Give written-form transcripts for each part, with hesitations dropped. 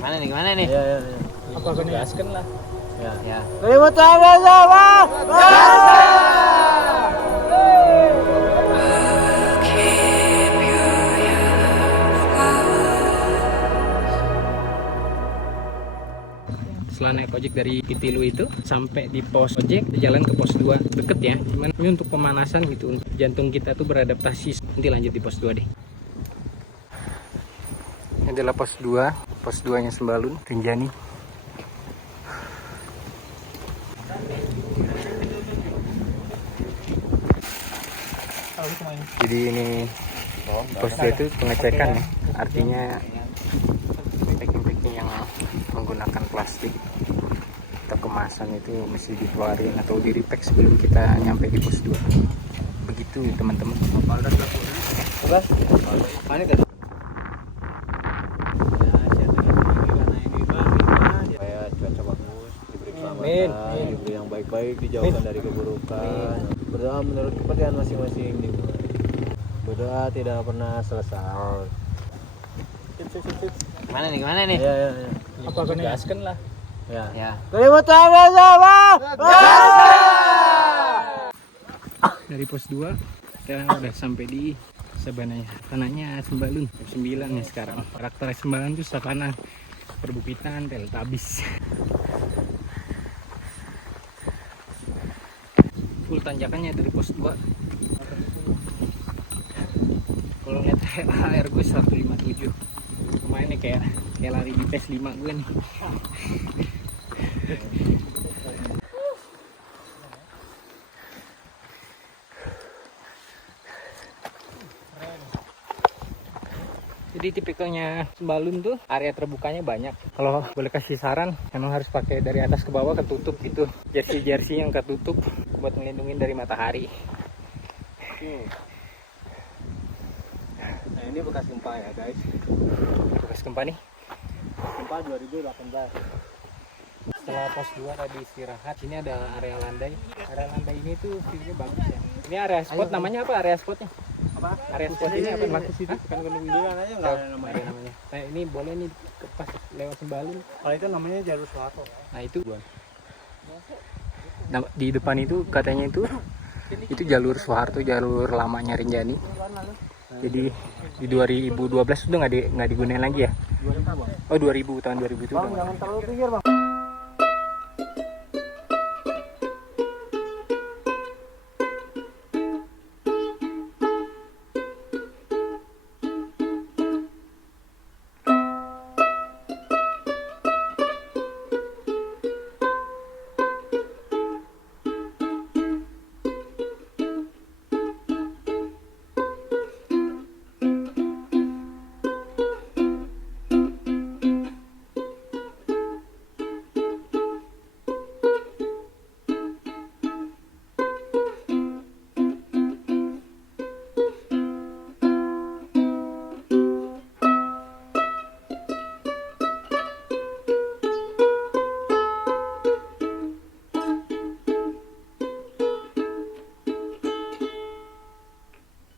Mana nih? Gimana nih? Ya. Apa kan Gaskan lah. Ya. Terima kasih. Setelah naik ojek dari Pitilu itu sampai di pos ojek, jalan ke pos 2 deket ya. Cuman ini untuk pemanasan gitu, untuk jantung kita tuh beradaptasi. Nanti lanjut di pos 2 deh. Ini adalah pos 2, pos 2 nya Sembalun, Rinjani. Jadi ini pos 2 itu pengecekan ya, artinya packing-packing yang menggunakan plastik atau kemasan itu mesti dikeluarin atau di repack sebelum kita nyampe di pos 2. Begitu teman-teman. Supaya cuaca bagus, diberi keselamatan, diberi yang baik-baik, dijauhkan dari keburukan. Berdoa menurut kepercayaan masing-masing. Berdoa tidak pernah selesai. Gimana nih? Ya. Apa kan Gaskan lah. Ya. Terima kasih. Dari pos 2 kita udah sampai di savananya. Savananya Sembalun, jam 9 nih sekarang. Karakter Sembalun itu savana, perbukitan, teletabis. Full tanjakannya dari pos 2. Kalau lihat HR gue 157. Kemarin nih kayak lari di PES 5 gue nih. Jadi tipikalnya Sembalun tuh area terbukanya banyak. Kalau boleh kasih saran, emang harus pakai dari atas ke bawah ketutup gitu. Jersey yang ketutup buat melindungi dari matahari. Nah, ini bekas gempa ya, guys. Bekas gempa nih. Gempa 2018. Setelah pos 2 tadi istirahat, sini ada area landai. Area landai ini tuh view-nya bagus ya. Ini area spot, namanya apa area spotnya? Apa? Area spot ini apa? Bagus itu. Bukan gunung bilang aja enggak ada namanya. Namanya. Nah ini boleh nih pas lewat Sembalun. Kalau itu namanya jalur Soeharto. Nah itu nah, di depan itu katanya itu jalur Soeharto, jalur lamanya Rinjani. Jadi di 2012 udah nggak digunain lagi ya? 2000, Bang. Oh 2000, tahun 2000 itu. Bang, jangan terlalu pinggir, Bang.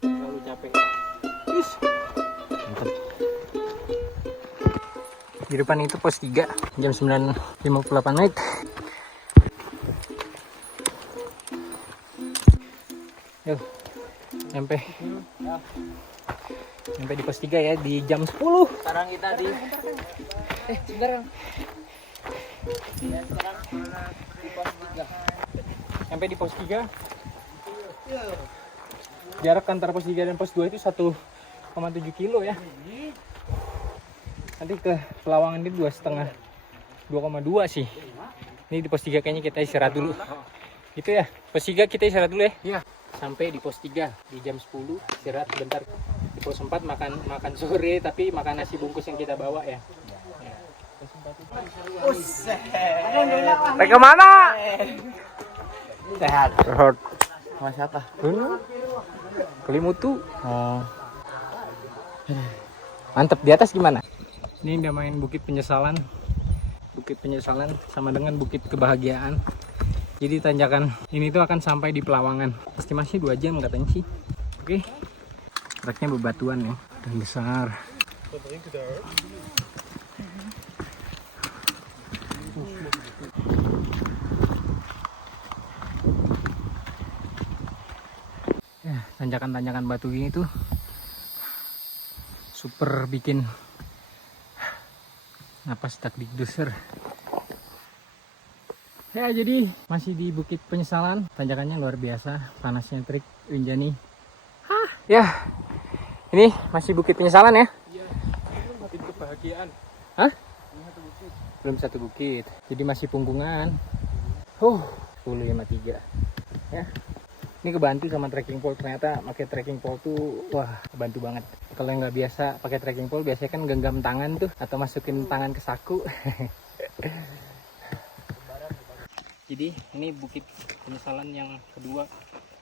Terlalu capek. Mantap. Di depan itu pos 3 jam 9.58 menit. Yuk, nyampe di pos 3 ya di jam 10. Sekarang kita di Sebentar. Sampai di pos 3. Jarak antara pos 3 dan pos 2 itu 1,7 kilo ya. Nanti ke Pelawangan itu 2,2 sih. Ini di pos 3 kayaknya kita istirahat dulu. Gitu ya. Pos 3 kita istirahat dulu ya. Iya. Sampai di pos 3 di jam 10 istirahat bentar. Di pos 4 makan sore tapi makan nasi bungkus yang kita bawa ya. Ke mana? Sehat. Sehat. Sama siapa? Kelimutu. Mantep, di atas gimana? Ini udah main Bukit Penyesalan. Bukit Penyesalan sama dengan Bukit Kebahagiaan. Jadi tanjakan ini tuh akan sampai di Pelawangan. Estimasi 2 jam katanya sih. Oke. Treknya bebatuan ya, dan besar. tanjakan-tanjakan batu gini tuh super bikin napas tak digduser. Ya, jadi masih di Bukit Penyesalan, tanjakannya luar biasa, panasnya terik, Winjani. Ya, ini masih Bukit Penyesalan ya? Iya, ini bukit kebahagiaan. Hah? Belum satu bukit, jadi masih punggungan. 10,53 ya. Ini kebantu sama trekking pole, ternyata pakai trekking pole tuh wah kebantu banget. Kalau yang nggak biasa pakai trekking pole biasanya kan genggam tangan tuh atau masukin tangan ke saku. Jadi ini Bukit Penyesalan yang kedua,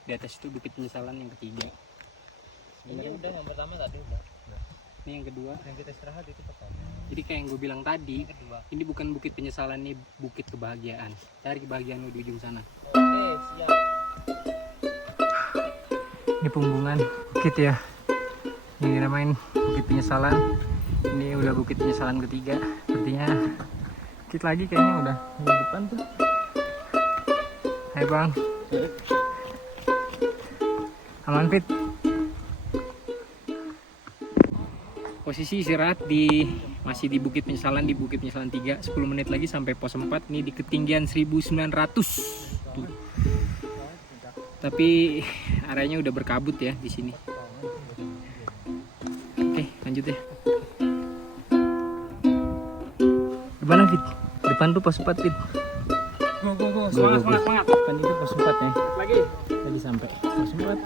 di atas itu Bukit Penyesalan yang ketiga. Ini udah yang pertama tadi udah. Ini yang kedua. Yang kita istirahat itu pertama. Jadi kayak yang gue bilang tadi, ini bukan Bukit Penyesalan, ini Bukit Kebahagiaan. Cari kebahagiaan lu di ujung sana. Oke, siap. Ini punggungan bukit ya. Ini dinamain Bukit Penyesalan. Ini udah Bukit Penyesalan ketiga. Artinya dikit lagi kayaknya udah di depan tuh. Hai bang. Aman Fit. Posisi istirahat masih di Bukit Penyesalan, di Bukit Penyesalan 3. 10 menit lagi sampai pos 4. Ini di ketinggian 1900 tuh. Tapi areanya udah berkabut ya di sini. Oke, lanjut ya. Gimana Fit? Depan tuh pos 4 Fit. Go. Semangat. Depan itu pos 4 ya. Lagi. Tadi sampai pos 4.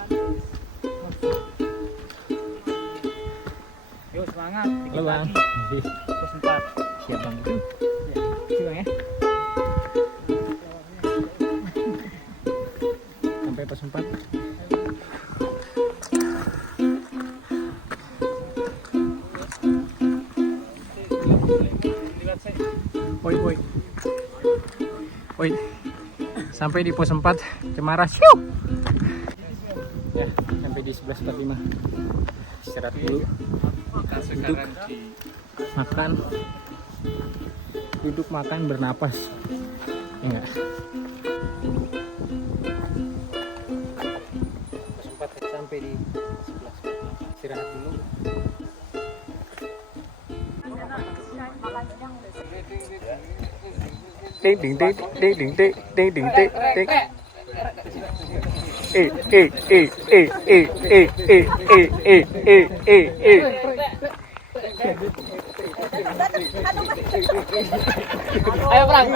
Yo, semangat. Halo bang. Pos 4. Siap bang. Siap bang ya. Sampai pos 4. Woi. Sampai di pos 4 Cemara. Syuh. Ya, sampai di 11.45. Istirahat dulu. Duduk makan, duduk makan bernapas, ya enggak? Sempat sampai di 11, istirahat dulu. Ding ding ding ding ding ding ding ding ding ding. Ayo perang.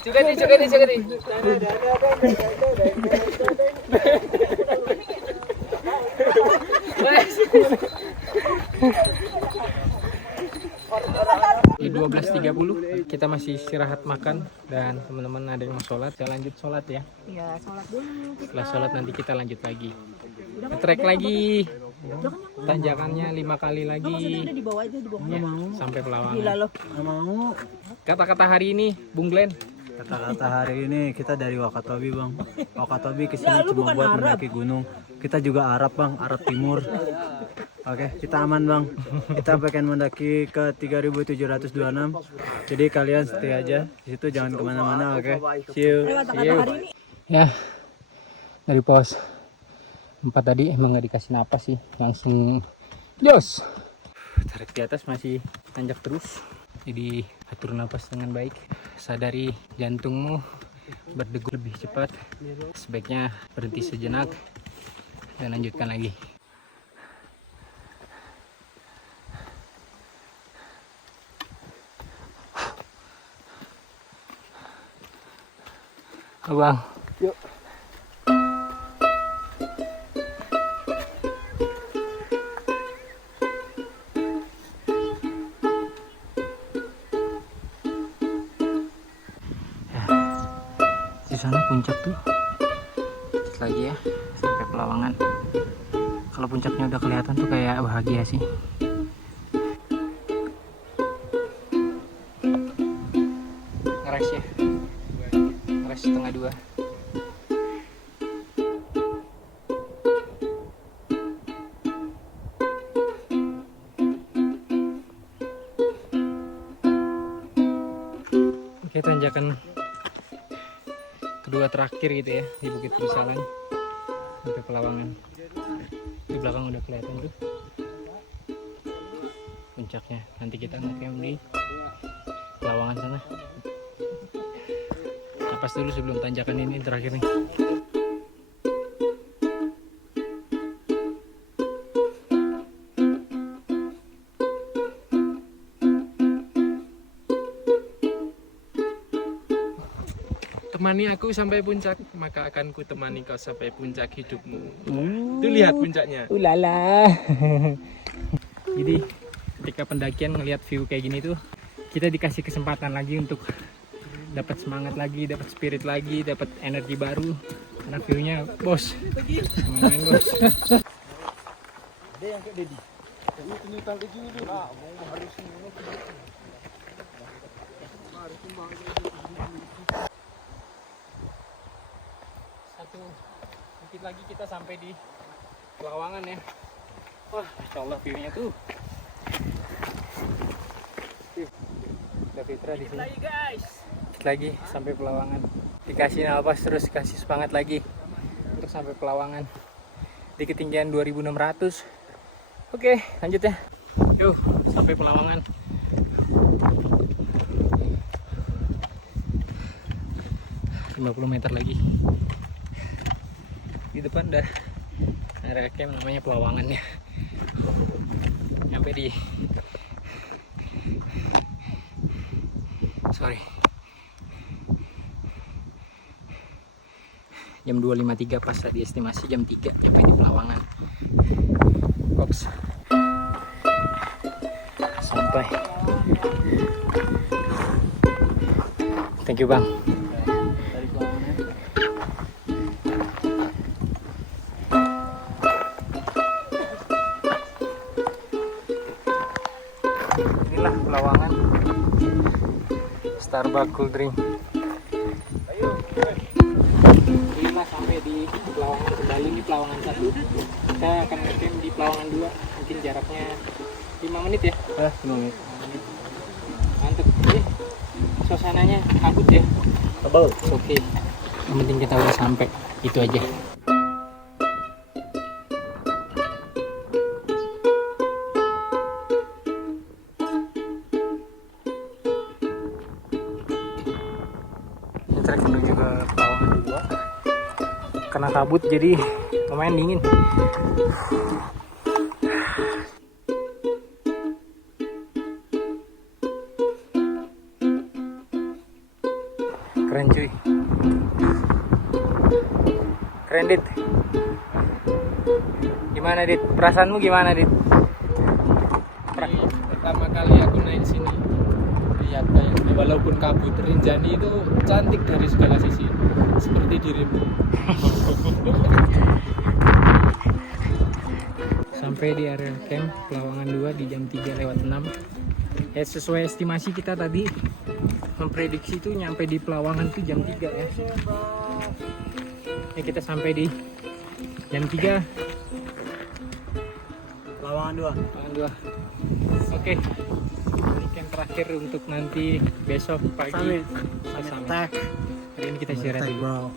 Juga nih. Di 12.30 kita masih istirahat makan dan teman-teman ada yang mau sholat, kita lanjut sholat ya. Iya, sholat dulu. Setelah sholat nanti kita lanjut lagi. Trek lagi. Tanjakannya 5 kali lagi. Udah dibawa aja, dibawa. Ya, sampai Pelawangan. Gila loh. Mau. Kata-kata hari ini, Bung Glenn. Kata-kata hari ini kita dari Wakatobi bang. Wakatobi kesini Ya, lu cuma bukan buat Arab. mendaki gunung. Kita juga Arab bang, Arab Timur. Oke, kita aman bang. Kita pengen mendaki ke 3726. Jadi kalian stay aja di situ, jangan kemana-mana. Oke, see you. Kata-kata hari ini. Ya, dari pos 4 tadi emang nggak dikasih napas sih, langsung jos. Tarik di atas masih tanjak terus, jadi atur napas dengan baik. Sadari jantungmu berdegup lebih cepat, sebaiknya berhenti sejenak dan lanjutkan lagi. Abang, yuk. Di sana puncak tuh, dikit lagi ya sampai Pelawangan. Kalau puncaknya udah kelihatan tuh kayak bahagia sih. Ngeres ya. Ngeres setengah 2. Oke, tanjakan kedua terakhir gitu ya di Bukit Penyesalan sampai Pelawangan. Di belakang udah kelihatan tuh puncaknya. Nanti kita ngecamp di Pelawangan sana. Napas dulu sebelum tanjakan ini terakhir nih. Temani aku sampai puncak, maka akan ku temani kau sampai puncak hidupmu. Tuh lihat puncaknya. Ulala. Jadi ketika pendakian ngelihat view kayak gini tuh, kita dikasih kesempatan lagi untuk dapat semangat lagi, dapat spirit lagi, dapat energi baru. Karena view-nya bos, main-main bos. Satu bukit lagi kita sampai di Pelawangan ya. Wah, Masya Allah view-nya tuh. Udah Fitra di sini. Lagi guys. Dikit lagi sampai Pelawangan. Dikasih nafas terus, kasih semangat lagi untuk sampai Pelawangan di ketinggian 2600. Oke, lanjut ya. Yuk, sampai Pelawangan. Meter lagi. Di depan dah area camp namanya Pelawangan ya. Sampai di jam 2.53 pas tadi estimasi jam 3 sampai di Pelawangan. Ops. Sampai. Thank you Bang. Inilah Pelawangan. Starbucks cool drink. Inilah sampai di Pelawangan kembali di Pelawangan 1. Kita akan ngecamp di Pelawangan 2. Mungkin jaraknya 5 menit ya. 5 menit. Mantep. Ini suasananya kabut ya. Tebal. Oke. Yang penting kita udah sampai. Itu aja. Trek menuju ke Pelawangan 2. Karena kabut jadi lumayan dingin. Keren cuy. Keren Dit. Gimana Dit? Perasaanmu gimana Dit? Pertama kali aku naik sini, lihat kayak walaupun kabut, Rinjani itu cantik dari segala sisi, seperti dirimu. Sampai di area camp Pelawangan 2 di jam 3:06. Ya sesuai estimasi kita tadi memprediksi itu nyampe di Pelawangan tuh jam 3 ya. Ya kita sampai di jam 3 Pelawangan 2. Pelawangan 2. Oke. Ini camp terakhir untuk nanti besok pagi. Summit. Hari ini kita istirahat dulu.